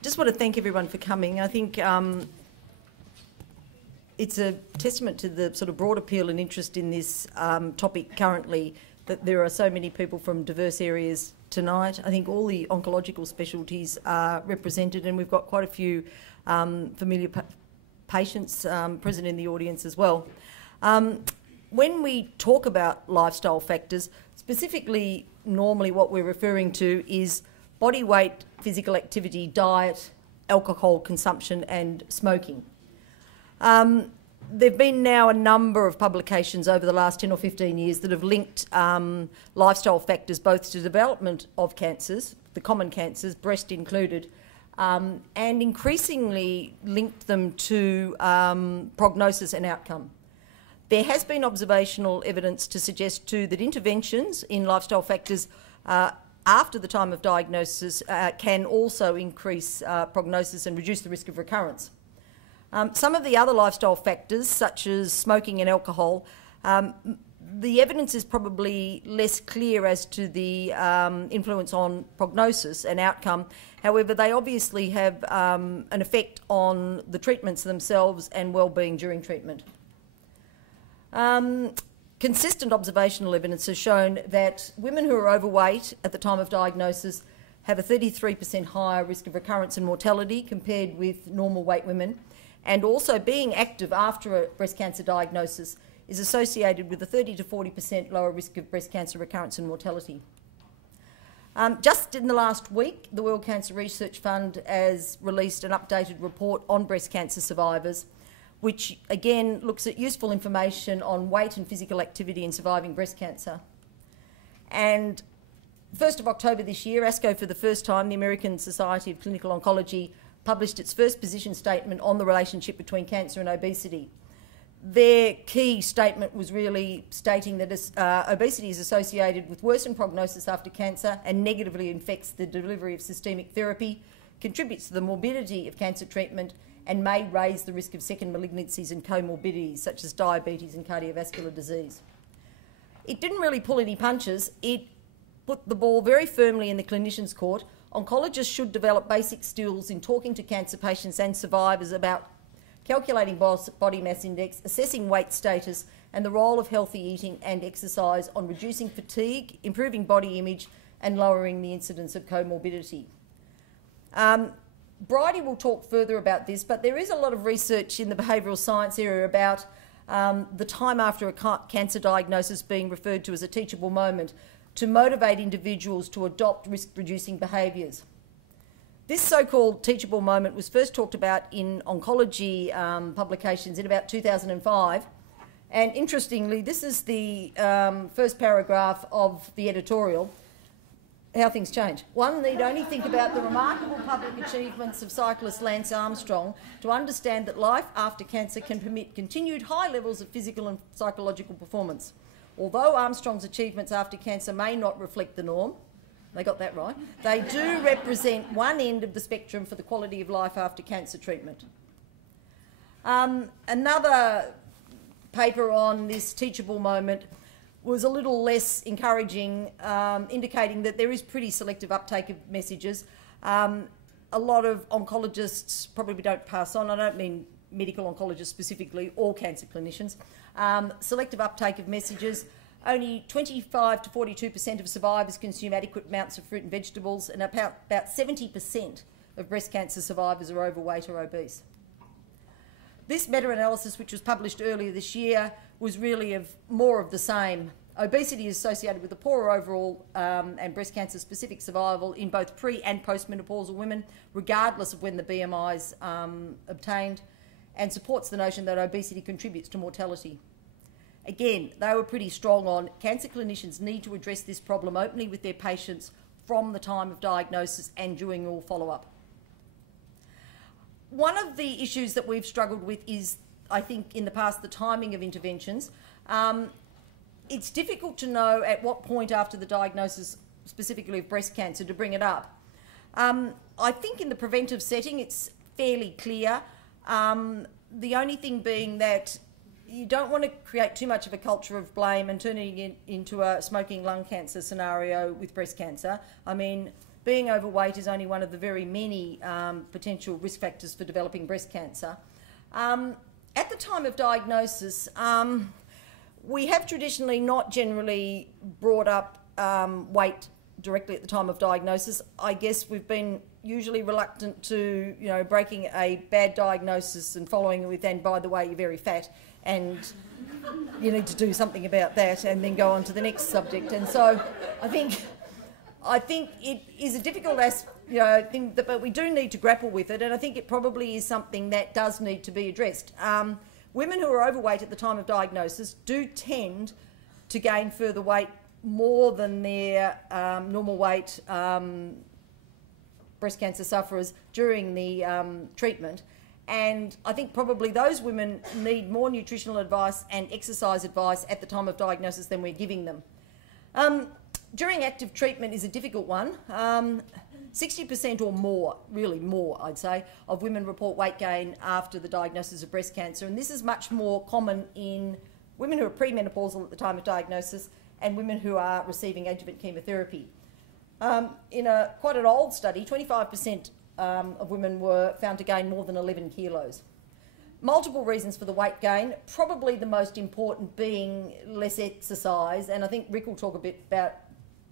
Just want to thank everyone for coming. I think it's a testament to the sort of broad appeal and interest in this topic currently that there are so many people from diverse areas tonight. I think all the oncological specialties are represented, and we've got quite a few familiar patients present in the audience as well. When we talk about lifestyle factors, specifically normally what we're referring to is body weight, physical activity, diet, alcohol consumption and smoking. There have been now a number of publications over the last 10 or 15 years that have linked lifestyle factors both to development of cancers, the common cancers, breast included, and increasingly linked them to prognosis and outcome. There has been observational evidence to suggest too that interventions in lifestyle factors after the time of diagnosis can also increase prognosis and reduce the risk of recurrence. Some of the other lifestyle factors, such as smoking and alcohol, the evidence is probably less clear as to the influence on prognosis and outcome. However, they obviously have an effect on the treatments themselves and well-being during treatment. Consistent observational evidence has shown that women who are overweight at the time of diagnosis have a 33% higher risk of recurrence and mortality compared with normal weight women, and also being active after a breast cancer diagnosis is associated with a 30 to 40% lower risk of breast cancer recurrence and mortality. Just in the last week, the World Cancer Research Fund has released an updated report on breast cancer survivors, which again looks at useful information on weight and physical activity in surviving breast cancer. And 1st of October this year, ASCO for the first time, the American Society of Clinical Oncology, published its first position statement on the relationship between cancer and obesity. Their key statement was really stating that obesity is associated with worsened prognosis after cancer and negatively affects the delivery of systemic therapy, contributes to the morbidity of cancer treatment, and may raise the risk of second malignancies and comorbidities such as diabetes and cardiovascular disease. It didn't really pull any punches. It put the ball very firmly in the clinicians' court. Oncologists should develop basic skills in talking to cancer patients and survivors about calculating body mass index, assessing weight status, and the role of healthy eating and exercise on reducing fatigue, improving body image, and lowering the incidence of comorbidity. Bridie will talk further about this, but there is a lot of research in the behavioural science area about the time after a cancer diagnosis being referred to as a teachable moment to motivate individuals to adopt risk-reducing behaviours. This so-called teachable moment was first talked about in oncology publications in about 2005, and interestingly, this is the first paragraph of the editorial. How things change. One need only think about the remarkable public achievements of cyclist Lance Armstrong to understand that life after cancer can permit continued high levels of physical and psychological performance. Although Armstrong's achievements after cancer may not reflect the norm, they got that right, they do represent one end of the spectrum for the quality of life after cancer treatment. Another paper on this teachable moment was a little less encouraging, indicating that there is pretty selective uptake of messages. A lot of oncologists probably don't pass on, I don't mean medical oncologists specifically, or cancer clinicians. Selective uptake of messages. Only 25 to 42% of survivors consume adequate amounts of fruit and vegetables, and about 70% of breast cancer survivors are overweight or obese. This meta-analysis, which was published earlier this year, was really more of the same. Obesity is associated with a poorer overall and breast cancer-specific survival in both pre- and post-menopausal women, regardless of when the BMI is obtained, and supports the notion that obesity contributes to mortality. Again, they were pretty strong on cancer clinicians need to address this problem openly with their patients from the time of diagnosis and during all follow-up. One of the issues that we've struggled with is, I think, in the past, the timing of interventions. It's difficult to know at what point after the diagnosis, specifically of breast cancer, to bring it up. I think in the preventive setting it's fairly clear. The only thing being that you don't want to create too much of a culture of blame and turning it into a smoking lung cancer scenario with breast cancer. I mean, being overweight is only one of the very many potential risk factors for developing breast cancer. At the time of diagnosis, we have traditionally not generally brought up weight directly at the time of diagnosis. I guess we've been usually reluctant to, breaking a bad diagnosis and following it with, and by the way, you're very fat, and you need to do something about that, and then go on to the next subject. And so I think it is a difficult thing, but we do need to grapple with it, and I think it probably is something that does need to be addressed. Women who are overweight at the time of diagnosis do tend to gain further weight more than their normal weight breast cancer sufferers during the treatment. And I think probably those women need more nutritional advice and exercise advice at the time of diagnosis than we're giving them. During active treatment is a difficult one. 60% or more, really more, I'd say, of women report weight gain after the diagnosis of breast cancer. And this is much more common in women who are premenopausal at the time of diagnosis and women who are receiving adjuvant chemotherapy. In quite an old study, 25% of women were found to gain more than 11 kilos. Multiple reasons for the weight gain, probably the most important being less exercise, and I think Rick will talk a bit about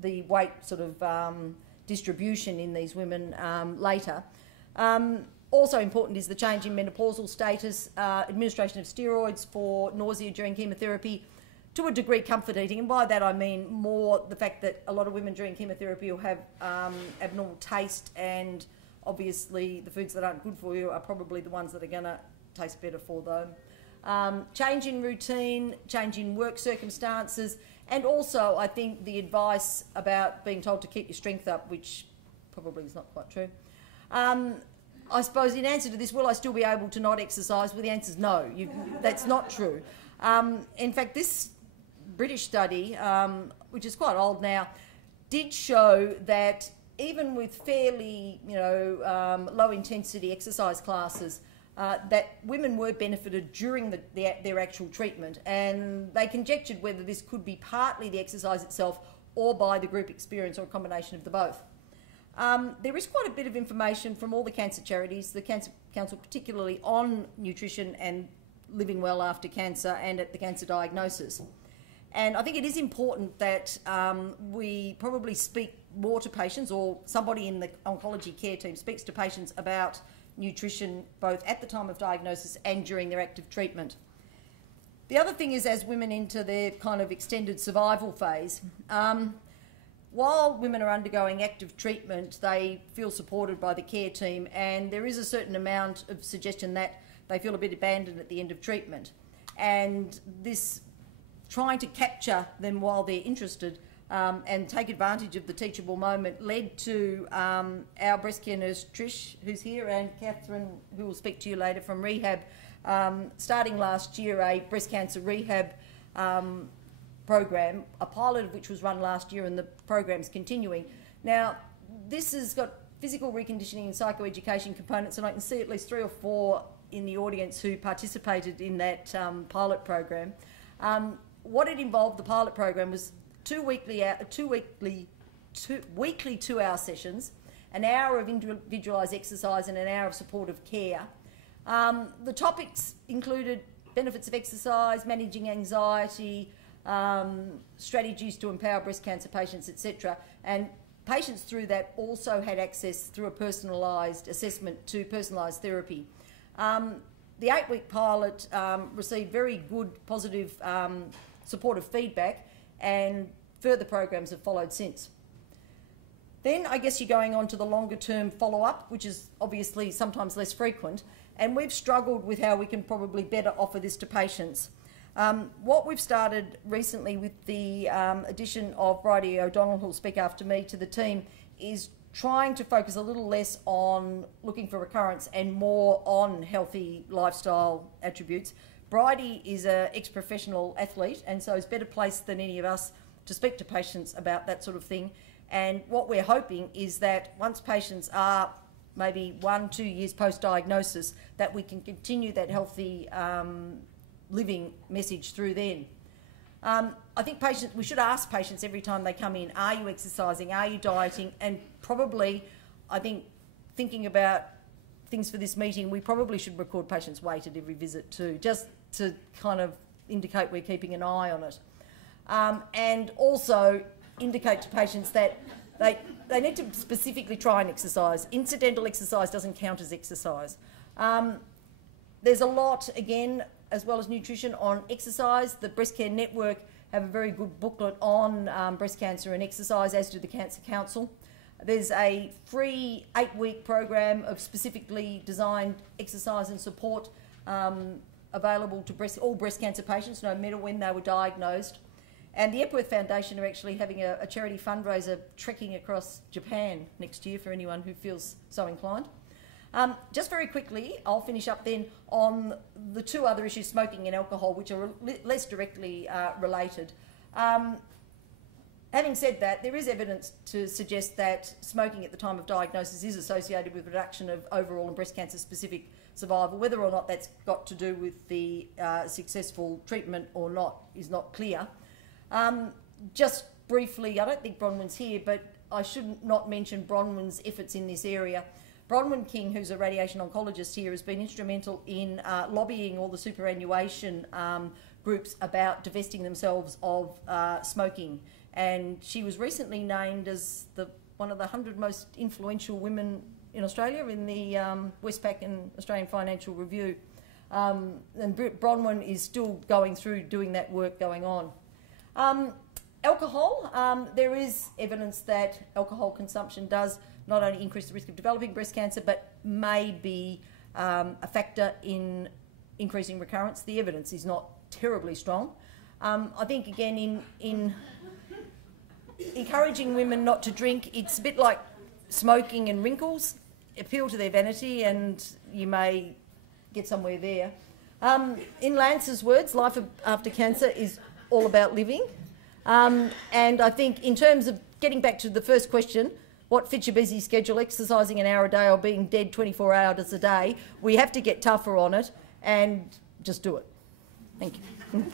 the weight sort of distribution in these women later. Also important is the change in menopausal status, administration of steroids for nausea during chemotherapy, to a degree comfort eating, and by that I mean more the fact that a lot of women during chemotherapy will have abnormal taste, and obviously the foods that aren't good for you are probably the ones that are going to taste better for them. Change in routine, change in work circumstances, and also I think the advice about being told to keep your strength up, which probably is not quite true. I suppose in answer to this, will I still be able to not exercise? Well, the answer is no, that's not true. In fact, this British study, which is quite old now, did show that even with fairly, low intensity exercise classes, that women were benefited during their actual treatment, and they conjectured whether this could be partly the exercise itself or by the group experience or a combination of the both. There is quite a bit of information from all the cancer charities, the Cancer Council particularly, on nutrition and living well after cancer and at the cancer diagnosis. And I think it is important that we probably speak more to patients, or somebody in the oncology care team speaks to patients about nutrition both at the time of diagnosis and during their active treatment. The other thing is, as women enter their kind of extended survival phase, while women are undergoing active treatment, they feel supported by the care team, and there is a certain amount of suggestion that they feel a bit abandoned at the end of treatment. And this trying to capture them while they're interested and take advantage of the teachable moment led to our breast care nurse Trish, who's here, and Catherine, who will speak to you later, from rehab, starting last year a breast cancer rehab program, a pilot of which was run last year, and the program's continuing. Now, this has got physical reconditioning and psychoeducation components, and I can see at least 3 or 4 in the audience who participated in that pilot program. What it involved, the pilot program, was two weekly 2-hour sessions, an hour of individualised exercise and an hour of supportive care. The topics included benefits of exercise, managing anxiety, strategies to empower breast cancer patients, etc. And patients through that also had access through a personalised assessment to personalised therapy. The 8-week pilot received very good, positive, supportive feedback, and further programs have followed since. Then I guess you're going on to the longer term follow-up, which is obviously sometimes less frequent, and we've struggled with how we can probably better offer this to patients. What we've started recently with the addition of Bridie O'Donnell, who will speak after me, to the team, is trying to focus a little less on looking for recurrence and more on healthy lifestyle attributes. Bridie is an ex-professional athlete, and so is better placed than any of us to speak to patients about that sort of thing. And what we're hoping is that once patients are maybe 1-2 years post-diagnosis, that we can continue that healthy living message through then. I think we should ask patients every time they come in, are you exercising, are you dieting? And probably, I think, thinking about things for this meeting, we probably should record patients' weight at every visit too, just to kind of indicate we're keeping an eye on it. And also indicate to patients that they need to specifically try and exercise. Incidental exercise doesn't count as exercise. There's a lot, again, as well as nutrition, on exercise. The Breast Care Network have a very good booklet on breast cancer and exercise, as do the Cancer Council. There's a free 8-week program of specifically designed exercise and support available to all breast cancer patients, no matter when they were diagnosed. And the Epworth Foundation are actually having a charity fundraiser trekking across Japan next year for anyone who feels so inclined. Just very quickly, I'll finish up then on the two other issues, smoking and alcohol, which are less directly related. Having said that, there is evidence to suggest that smoking at the time of diagnosis is associated with reduction of overall and breast cancer specific survival. Whether or not that's got to do with the successful treatment or not is not clear. Just briefly, I don't think Bronwyn's here, but I should not mention Bronwyn's efforts in this area. Bronwyn King, who's a radiation oncologist here, has been instrumental in lobbying all the superannuation groups about divesting themselves of smoking. And she was recently named as one of the 100 most influential women in Australia in the Westpac and Australian Financial Review. And Bronwyn is still going through doing that work going on. Alcohol, there is evidence that alcohol consumption does not only increase the risk of developing breast cancer, but may be a factor in increasing recurrence. The evidence is not terribly strong. I think, again, in encouraging women not to drink, it's a bit like smoking and wrinkles. Appeal to their vanity and you may get somewhere there. In Lance's words, life after cancer is all about living. And I think in terms of getting back to the first question, what fits your busy schedule, exercising an hour a day or being dead 24 hours a day, we have to get tougher on it and just do it. Thank you.